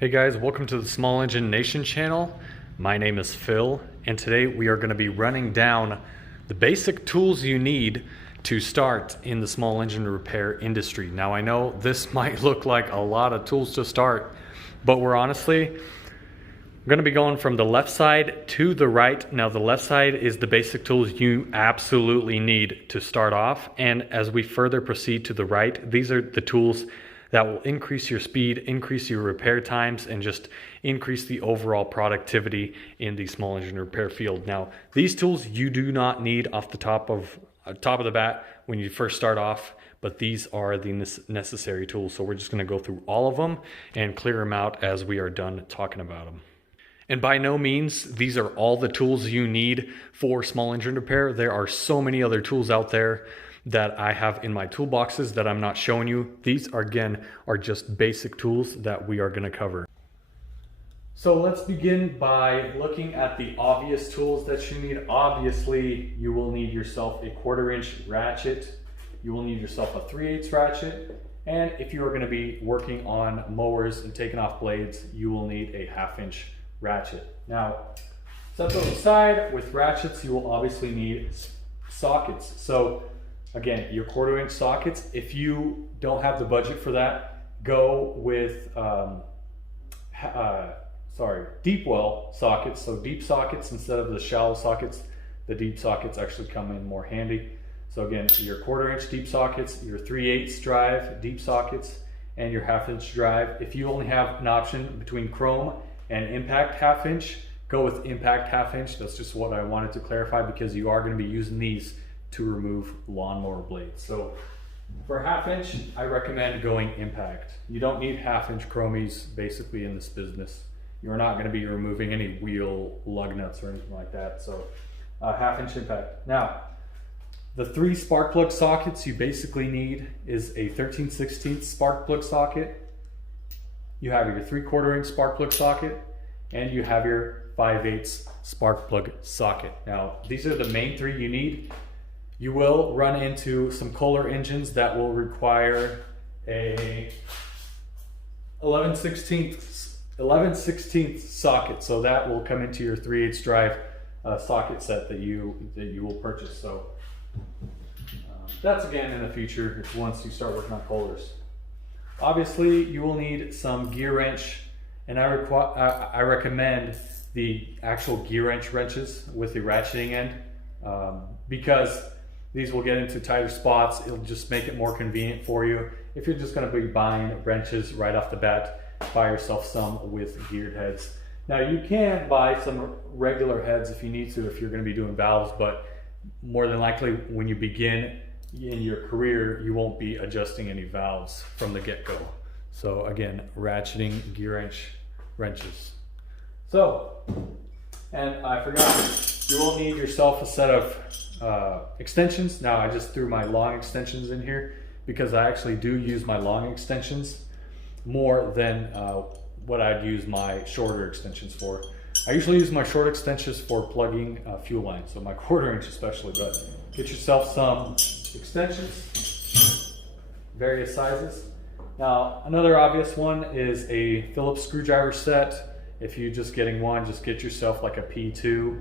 Hey guys, welcome to the Small Engine Nation channel. My name is Phil, and today we are going to be running down the basic tools you need to start in the small engine repair industry. Now I know this might look like a lot of tools to start, but we're honestly going to be going from the left side to the right. Now the left side is the basic tools you absolutely need to start off, and as we further proceed to the right, these are the tools that will increase your speed, increase your repair times, and just increase the overall productivity in the small engine repair field. Now, these tools you do not need off the top of the bat when you first start off, but these are the necessary tools. So we're just gonna go through all of them and clear them out as we are done talking about them. And by no means, these are all the tools you need for small engine repair. There are so many other tools out there that I have in my toolboxes that I'm not showing you. These are just basic tools that we are going to cover. So let's begin by looking at the obvious tools that you need. Obviously, you will need yourself a 1/4-inch ratchet. You will need yourself a 3/8 ratchet. And if you are going to be working on mowers and taking off blades, you will need a 1/2-inch ratchet. Now, set those aside. With ratchets, you will obviously need sockets. So again, your 1/4-inch sockets. If you don't have the budget for that, go with deep well sockets. So deep sockets instead of the shallow sockets. The deep sockets actually come in more handy. So again, your 1/4-inch deep sockets, your 3/8 drive deep sockets, and your 1/2-inch drive. If you only have an option between chrome and impact 1/2-inch, go with impact 1/2-inch. That's just what I wanted to clarify, because you are going to be using these to remove lawnmower blades. So for 1/2-inch, I recommend going impact. You don't need 1/2-inch chromies basically in this business. You're not going to be removing any wheel lug nuts or anything like that. So 1/2-inch impact. Now, the 3 spark plug sockets you basically need is a 13/16 spark plug socket. You have your 3/4-inch spark plug socket, and you have your 5/8 spark plug socket. Now, these are the main 3 you need. You will run into some Kohler engines that will require a 11/16 socket. So that will come into your 3/8 drive socket set that you will purchase. So that's again in the future once you start working on Kohlers. Obviously, you will need some gear wrench, and I recommend the actual Gearwrench wrenches with the ratcheting end, because these will get into tighter spots. It'll just make it more convenient for you. If you're just going to be buying wrenches right off the bat, buy yourself some with geared heads. Now, you can buy some regular heads if you need to, if you're going to be doing valves, but more than likely when you begin in your career, you won't be adjusting any valves from the get-go. So again, ratcheting gear wrenches. So, and I forgot, you will need yourself a set of extensions. Now I just threw my long extensions in here because I actually do use my long extensions more than what I'd use my shorter extensions for. I usually use my short extensions for plugging fuel lines, so my 1/4-inch especially, but get yourself some extensions, various sizes. Now, another obvious one is a Phillips Screwdriver set. If you're just getting one, just get yourself like a P2,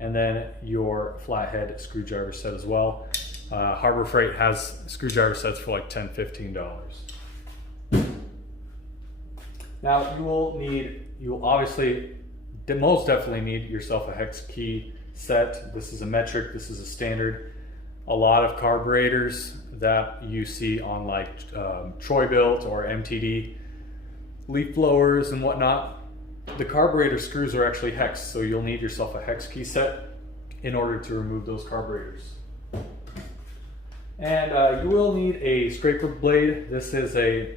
and then your flathead screwdriver set as well. Harbor Freight has screwdriver sets for like $10, $15. Now you will obviously, most definitely need yourself a Hex Key Set. This is a metric, this is a standard. A lot of carburetors that you see on like Troy-Bilt or MTD leaf blowers and whatnot, the carburetor screws are actually hex, so you'll need yourself a Hex Key Set in order to remove those carburetors. And you will need a scraper blade. This is a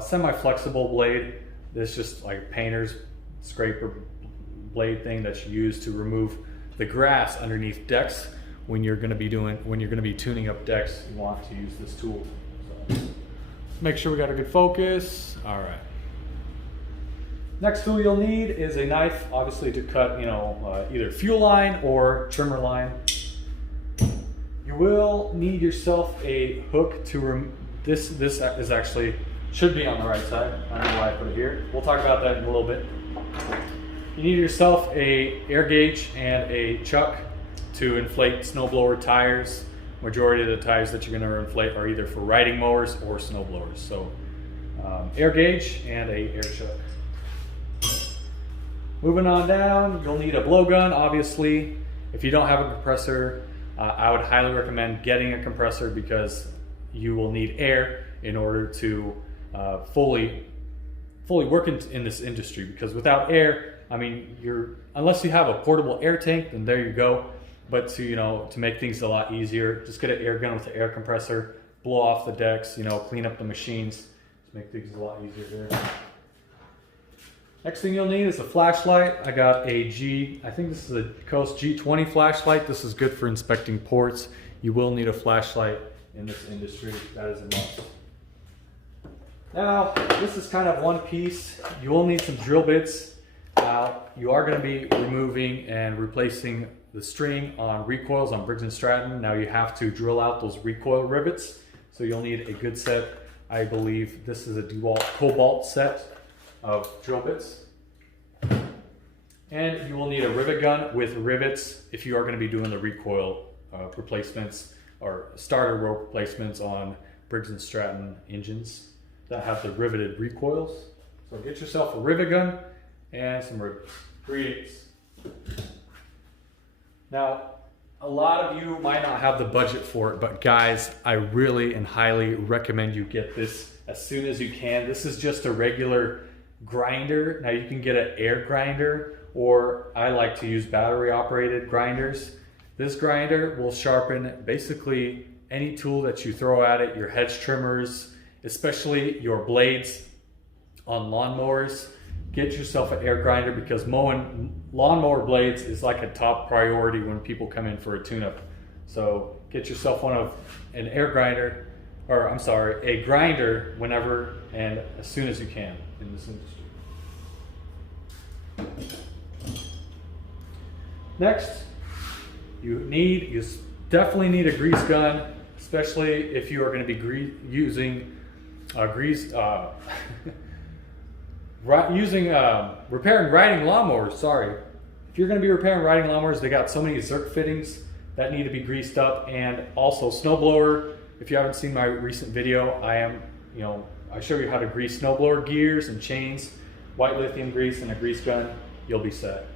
semi-flexible blade. This is just like a painter's scraper blade thing that you use to remove the grass underneath decks. When you're going to be tuning up decks, you want to use this tool. So, make sure we got a good focus. All right. Next tool you'll need is a knife, obviously to cut, either fuel line or trimmer line. You will need yourself a hook to this is actually Should be on the right side. I don't know why I put it here. We'll talk about that in a little bit. You need yourself a air gauge and a chuck to inflate snowblower tires. Majority of the tires that you're going to inflate are either for riding mowers or snow blowers. So air gauge and a air chuck. Moving on down, you'll need a blowgun, obviously. If you don't have a compressor, I would highly recommend getting a compressor because you will need air in order to fully work in this industry. Because without air, I mean, unless you have a portable air tank, then there you go. But to make things a lot easier, just get an air gun with an air compressor, blow off the decks, clean up the machines, just make things a lot easier here. Next thing you'll need is a flashlight. I got I think this is a Coast G20 flashlight. This is good for inspecting ports. You will need a flashlight in this industry. That is a must. Now, this is kind of one piece. You will need some drill bits. Now, you are going to be removing and replacing the string on recoils on Briggs & Stratton. Now you have to drill out those recoil rivets. So you'll need a good set. I believe this is a DeWalt Cobalt set of drill bits. And you will need a rivet gun with rivets if you are going to be doing the recoil replacements or starter rope replacements on Briggs & Stratton engines that have the riveted recoils. So get yourself a rivet gun and some rivets. 3/8. Now, a lot of you might not have the budget for it, but guys, I really and highly recommend you get this as soon as you can. This is just a regular grinder. Now you can get an air grinder, or I like to use battery operated grinders. This grinder will sharpen basically any tool that you throw at it, your hedge trimmers, especially your blades on lawnmowers. Get yourself an air grinder because mowing lawnmower blades is like a top priority when people come in for a tune-up. So get yourself an air grinder, or I'm sorry, a grinder whenever and as soon as you can in this industry. Next, you definitely need a grease gun, especially if you are going to be using repairing riding lawnmowers. Sorry, if you're going to be repairing riding lawnmowers, they got so many zerk fittings that need to be greased up, and also snowblower. If you haven't seen my recent video, I show you how to grease snowblower gears and chains, white lithium grease, and a grease gun. You'll be set.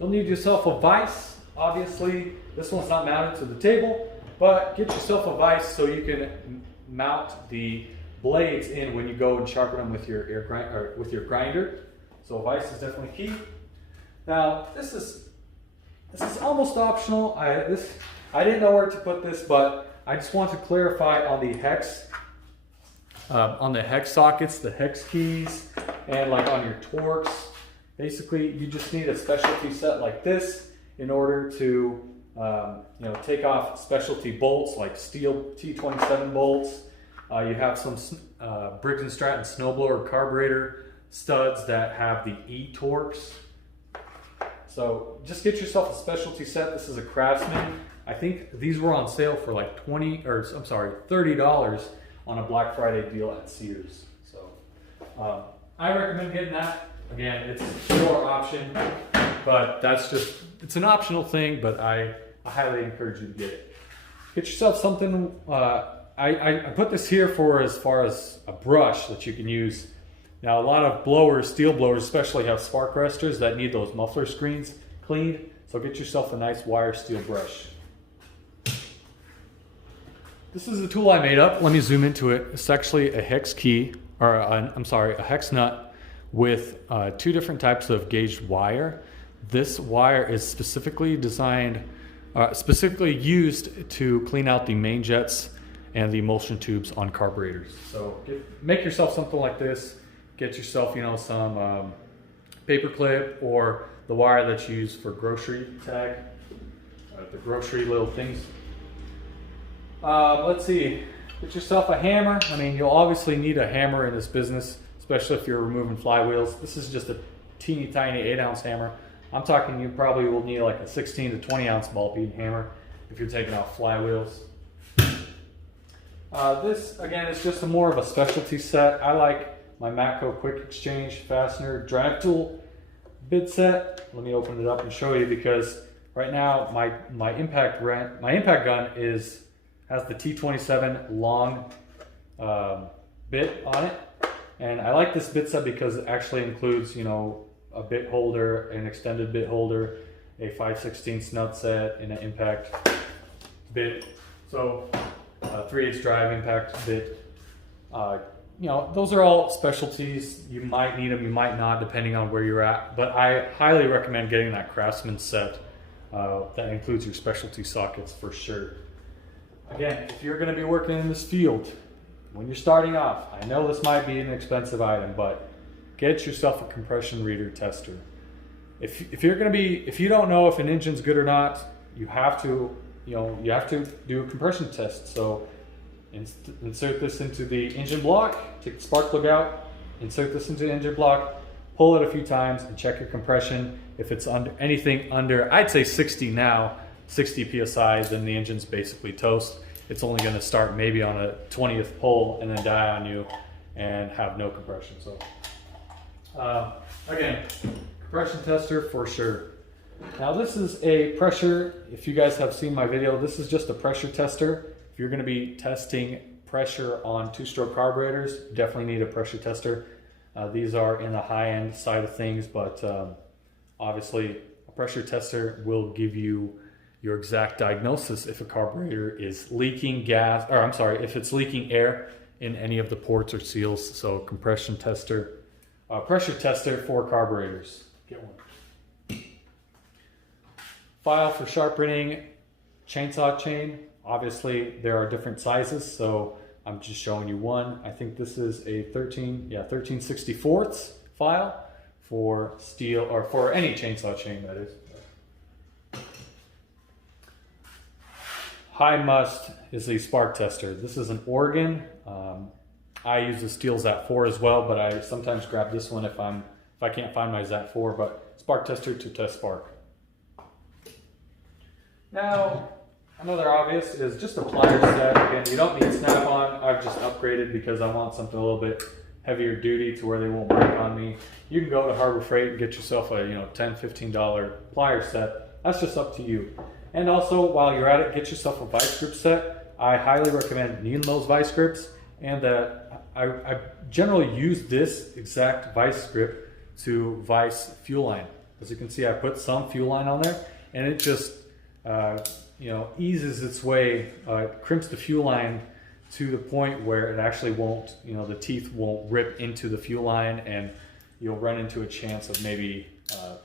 You'll need yourself a vise. Obviously, this one's not mounted to the table, but get yourself a vise so you can mount the blades in when you go and sharpen them with your grinder. So a vise is definitely key. Now this is almost optional. I didn't know where to put this, but I just want to clarify on the hex sockets, the hex keys, and like on your Torx. Basically, you just need a specialty set like this in order to take off specialty bolts like steel T27 bolts. You have some Briggs & Stratton snowblower carburetor studs that have the E-Torx. So just get yourself a specialty set. This is a Craftsman. I think these were on sale for like $30 on a Black Friday deal at Sears. So I recommend getting that. Again, it's your option, but it's an optional thing, but I highly encourage you to get it. Get yourself something, I put this here for as far as a brush that you can use. Now a lot of blowers, steel blowers especially, have spark arresters that need those muffler screens cleaned, so get yourself a nice wire steel brush. This is a tool I made up. Let me zoom into it. It's actually a hex key, or a hex nut with two different types of gauged wire. This wire is specifically used to clean out the main jets and the emulsion tubes on carburetors. So make yourself something like this. Get yourself, some paper clip or the wire that's used for grocery tag, the grocery little things. Let's see. Get yourself a hammer. I mean, you'll obviously need a hammer in this business, especially if you're removing flywheels. This is just a teeny tiny 8-ounce hammer. I'm talking you probably will need like a 16 to 20 ounce ball peen hammer if you're taking out flywheels. This, again, is just more of a specialty set. I like my Maco Quick Exchange Fastener Drive Tool bit set. Let me open it up and show you, because right now my impact gun has the T27 long bit on it, and I like this bit set because it actually includes, you know, a bit holder, an extended bit holder, a 5/16 nut set, and an impact bit. So 3/8 drive impact bit. You know, those are all specialties. You might need them, you might not, depending on where you're at. But I highly recommend getting that Craftsman set that includes your specialty sockets for sure. Again, if you're going to be working in this field, when you're starting off, I know this might be an expensive item, but get yourself a compression reader tester. If you don't know if an engine's good or not, you have to do a compression test. So insert this into the engine block, take the spark plug out, insert this into the engine block, pull it a few times and check your compression. If it's anything under, I'd say 60 now, 60 PSI, then the engine's basically toast. It's only gonna start maybe on a 20th pull and then die on you and have no compression. So again, compression tester for sure. Now this is a pressure, if you guys have seen my video, this is just a pressure tester. If you're going to be testing pressure on two-stroke carburetors, you definitely need a pressure tester. These are in the high-end side of things, but obviously a pressure tester will give you your exact diagnosis if a carburetor is leaking gas, or I'm sorry, if it's leaking air in any of the ports or seals. So compression tester, pressure tester for carburetors. Get one. File for sharpening chainsaw chain. Obviously there are different sizes, so I'm just showing you one. I think this is a 13/64 file for steel, or for any chainsaw chain, that is. High must is a spark tester. This is an Oregon. I use the steel ZAT4 as well, but I sometimes grab this one if I can't find my ZAT4, but spark tester to test spark. Now, another obvious is just a plier set. Again, you don't need snap-on. I've just upgraded because I want something a little bit heavier duty to where they won't break on me. You can go to Harbor Freight and get yourself a $10, $15 plier set. That's just up to you. And also, while you're at it, get yourself a vice grip set. I highly recommend needing those vice grips, and I generally use this exact vice grip to vice fuel line. As you can see, I put some fuel line on there, and it just eases its way, crimps the fuel line to the point where it actually won't, the teeth won't rip into the fuel line, and you'll run into a chance of maybe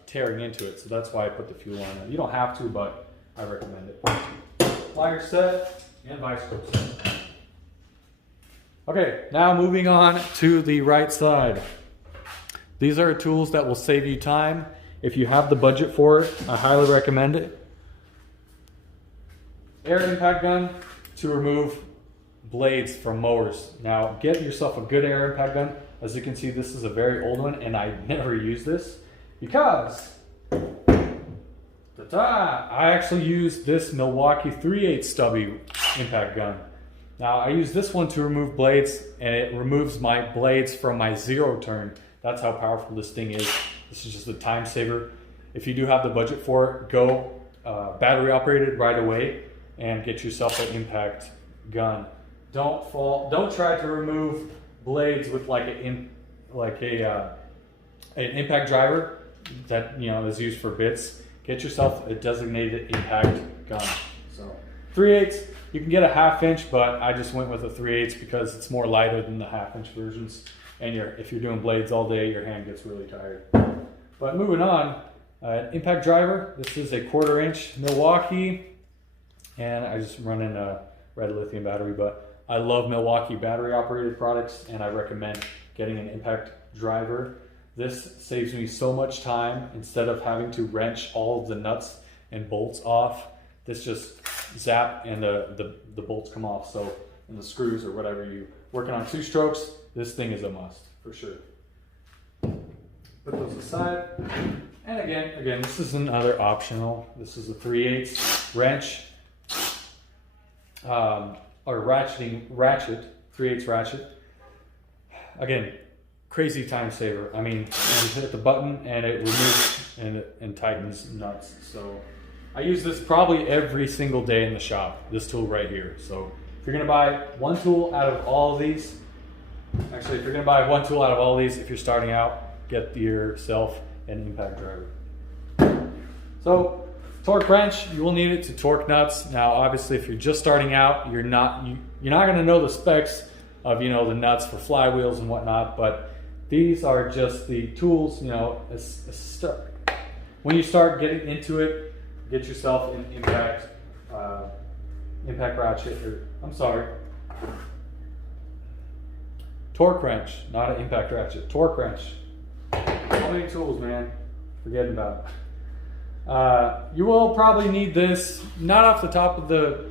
tearing into it. So that's why I put the fuel line on. You don't have to, but I recommend it. Plier set and vice grip set. Okay, now moving on to the right side. These are tools that will save you time. If you have the budget for it, I highly recommend it. Air impact gun to remove blades from mowers. Now get yourself a good air impact gun. As you can see, this is a very old one, and I never use this because I actually use this Milwaukee 3/8 stubby impact gun. Now I use this one to remove blades, and it removes my blades from my zero turn. That's how powerful this thing is. This is just a time saver. If you do have the budget for it, go battery operated right away and get yourself an impact gun. Don't try to remove blades with an impact driver that is used for bits. Get yourself a designated impact gun. So 3/8, you can get a 1/2 inch, but I just went with a 3/8 because it's more lighter than the 1/2 inch versions. And if you're doing blades all day, your hand gets really tired. But moving on, impact driver. This is a 1/4 inch Milwaukee, and I just run in a red lithium battery, but I love Milwaukee battery operated products, and I recommend getting an impact driver. This saves me so much time. Instead of having to wrench all of the nuts and bolts off, this just zap and the bolts come off. So, and the screws or whatever, you working on 2 strokes, this thing is a must for sure. Put those aside. And again, this is another optional. This is a 3/8 wrench. or ratchet, 3/8 ratchet. Again, crazy time saver. I mean, you hit the button and it removes and tightens nuts. So I use this probably every single day in the shop, this tool right here. So if you're gonna buy one tool out of all of these, actually if you're gonna buy one tool out of all of these, if you're starting out, get yourself an impact driver. So torque wrench, you will need it to torque nuts. Now obviously if you're just starting out, you're not gonna know the specs of, you know, the nuts for flywheels and whatnot, but these are just the tools, you know, when you start getting into it, get yourself an impact ratchet, or I'm sorry, torque wrench, not an impact ratchet, torque wrench. So many tools, man, forgetting about it. You will probably need this, not off the top of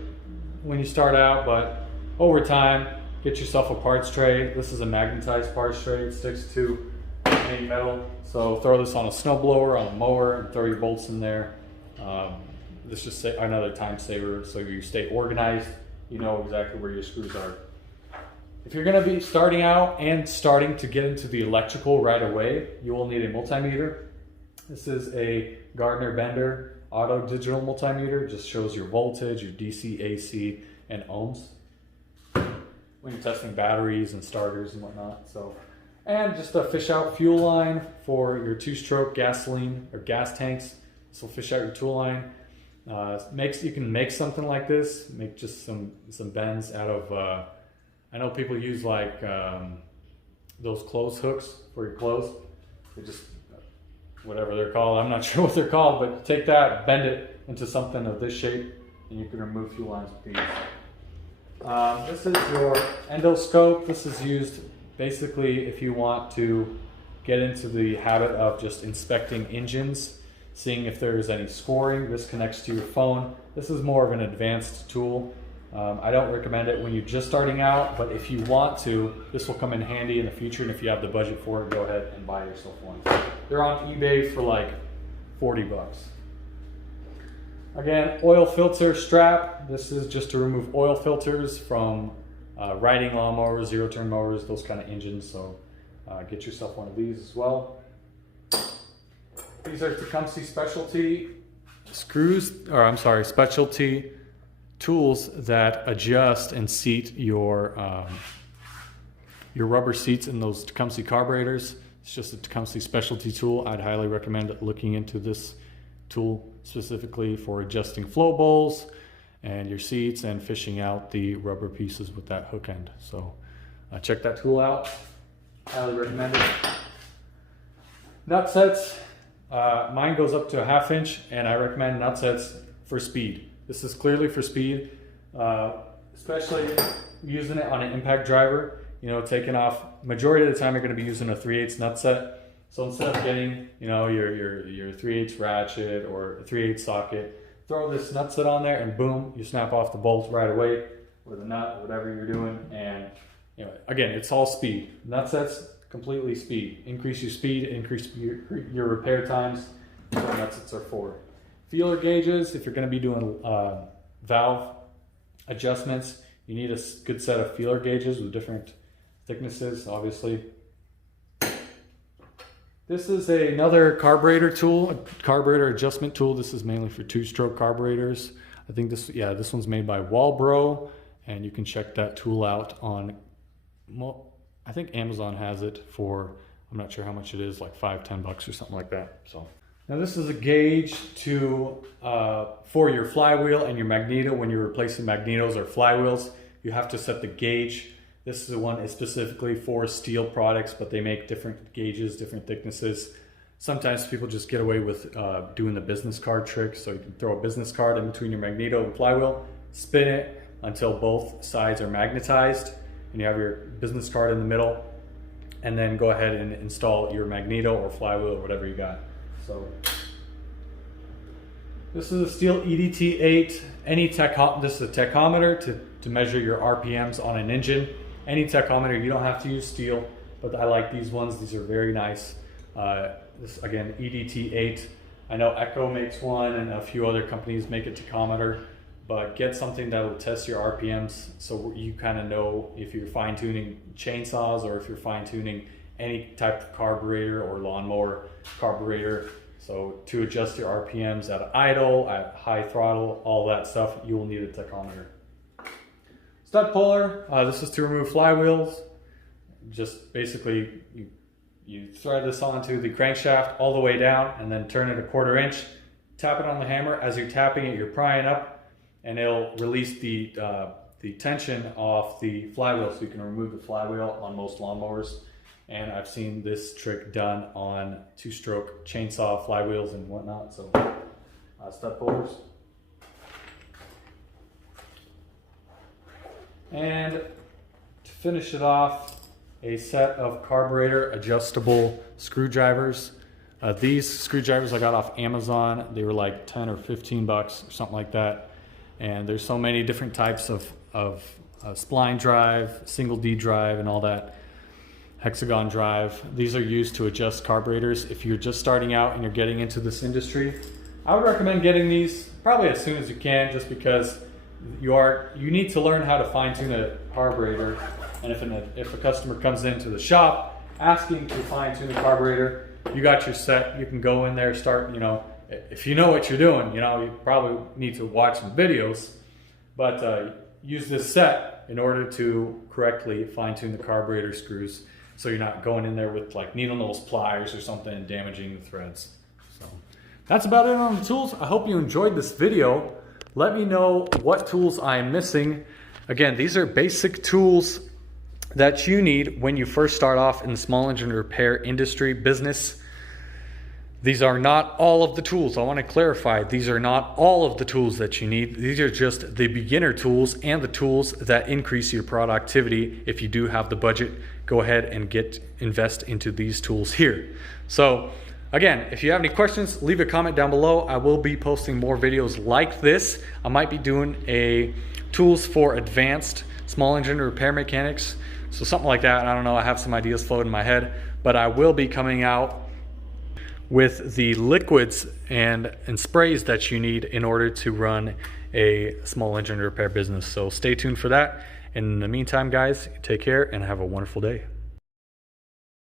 when you start out, but over time, get yourself a parts tray. This is a magnetized parts tray. It sticks to any metal. So throw this on a snowblower, on a mower, and throw your bolts in there. This is just another time saver, so you stay organized. You know exactly where your screws are. If you're going to be starting out and starting to get into the electrical right away, you will need a multimeter. This is a Gardner Bender auto digital multimeter. Just shows your voltage, your DC, AC, and ohms when you're testing batteries and starters and whatnot. So, and just a fish out fuel line for your 2-stroke gasoline or gas tanks. This will fish out your tool line. You can make something like this. Make just some bends out of. I know people use like those clothes hooks for your clothes. They just whatever they're called. I'm not sure what they're called, but take that, bend it into something of this shape, and you can remove fuel lines with these. This is your endoscope. This is used basically if you want to get into the habit of just inspecting engines, seeing if there is any scoring. This connects to your phone. This is more of an advanced tool. I don't recommend it when you're just starting out, but if you want to, this will come in handy in the future, and if you have the budget for it, go ahead and buy yourself one. They're on eBay for like 40 bucks. Again, oil filter strap. This is just to remove oil filters from riding lawnmowers, zero-turn mowers, those kind of engines. So get yourself one of these as well. These are Tecumseh specialty specialty tools that adjust and seat your rubber seats in those Tecumseh carburetors. It's just a Tecumseh specialty tool. I'd highly recommend looking into this tool specifically for adjusting flow bowls and your seats and fishing out the rubber pieces with that hook end. So check that tool out. Highly recommend it. Nut sets. Mine goes up to a 1/2 inch, and I recommend nut sets for speed. This is clearly for speed, especially using it on an impact driver. You know, taking off, majority of the time you're going to be using a 3/8 nut set. So instead of getting, you know, your 3/8 ratchet or a 3/8 socket, throw this nut set on there and boom, you snap off the bolt right away, or the nut, whatever you're doing. And, you know, again, it's all speed. Nut sets, completely speed. Increase your speed, increase your repair times. That's what nut sets are for. Feeler gauges, if you're going to be doing valve adjustments, you need a good set of feeler gauges with different thicknesses, obviously. This is another carburetor tool, a carburetor adjustment tool. This is mainly for 2-stroke carburetors. I think this one's made by Walbro, and you can check that tool out on, well, I think Amazon has it for, I'm not sure how much it is, like $5-10 bucks or something like that. So now this is a gauge for your flywheel and your magneto. When you're replacing magnetos or flywheels, you have to set the gauge. This is the one is specifically for steel products, but they make different gauges, different thicknesses. Sometimes people just get away with doing the business card trick. So you can throw a business card in between your magneto and flywheel, spin it until both sides are magnetized, and you have your business card in the middle, and then go ahead and install your magneto or flywheel or whatever you got. So this is a steel EDT8. This is a tachometer to measure your RPMs on an engine. Any tachometer, you don't have to use steel, but I like these ones. These are very nice. This again, EDT8. I know Echo makes one, and a few other companies make a tachometer, but get something that will test your RPMs so you kind of know if you're fine tuning chainsaws or if you're fine tuning any type of carburetor or lawnmower carburetor. So to adjust your RPMs at idle, at high throttle, all that stuff, you will need a tachometer. Stud puller, this is to remove flywheels. Just basically you thread this onto the crankshaft all the way down and then turn it a 1/4 inch. Tap it on the hammer. As you're tapping it, you're prying up and it'll release the tension off the flywheel so you can remove the flywheel on most lawnmowers. And I've seen this trick done on 2-stroke chainsaw flywheels and whatnot. So stud pullers. And to finish it off, a set of carburetor adjustable screwdrivers. These screwdrivers I got off Amazon. They were like 10 or 15 bucks or something like that. And there's so many different types of spline drive, single D drive, and all that. Hexagon drive. These are used to adjust carburetors. If you're just starting out and you're getting into this industry, I would recommend getting these probably as soon as you can, just because you need to learn how to fine tune a carburetor. And if a customer comes into the shop asking to fine tune a carburetor, you got your set. You can go in there, start, if you know what you're doing, you probably need to watch some videos, but use this set in order to correctly fine tune the carburetor screws. So you're not going in there with like needle nose pliers or something and damaging the threads. So that's about it on the tools. I hope you enjoyed this video. Let me know what tools I am missing. Again, these are basic tools that you need when you first start off in the small engine repair industry business. These are not all of the tools. I want to clarify, these are not all of the tools that you need. These are just the beginner tools and the tools that increase your productivity. If you do have the budget, go ahead and invest into these tools here. So again, if you have any questions, leave a comment down below. I will be posting more videos like this. I might be doing a tools for advanced small engine repair mechanics. So something like that. I don't know, I have some ideas floating in my head, but I will be coming out with the liquids and sprays that you need in order to run a small engine repair business. So stay tuned for that. And in the meantime, guys, take care and have a wonderful day.